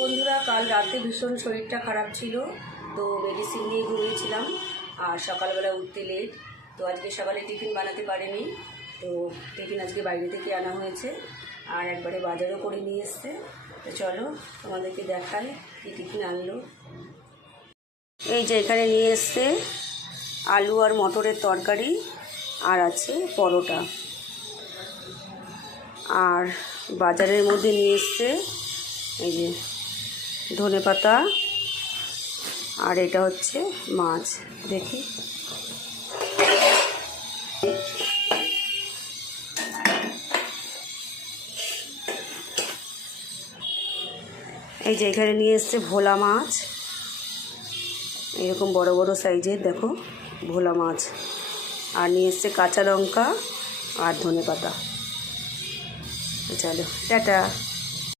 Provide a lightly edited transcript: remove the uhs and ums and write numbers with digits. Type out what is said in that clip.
বন্ধুরা, কাল রাতে ভীষণ শরীরটা খারাপ ছিল, তো মেডিসিন নিয়ে ঘুমিয়েছিলাম। আর সকালবেলা উঠতে লেট, তো আজকে সকালে টিফিন বানাতে পারিনি। তো টিফিন আজকে বাইরে থেকে আনা হয়েছে, আর একবারে বাজারও করে নিয়ে এসছে। তো চলো তোমাদেরকে দেখাই কি টিফিন আনলো। এই যে এখানে নিয়ে এসছে আলু আর মটরের তরকারি, আর আছে পরোটা। আর বাজারের মধ্যে নিয়ে এসছে এই যে ধনেপাতা, আর এটা হচ্ছে মাছ। দেখি এই যে এখানে নিয়ে এসছে ভোলা মাছ, এরকম বড় বড় সাইজের, দেখো ভোলা মাছ। আর নিয়ে এসছে কাঁচা লঙ্কা আর ধনেপাতা। চলো টাটা।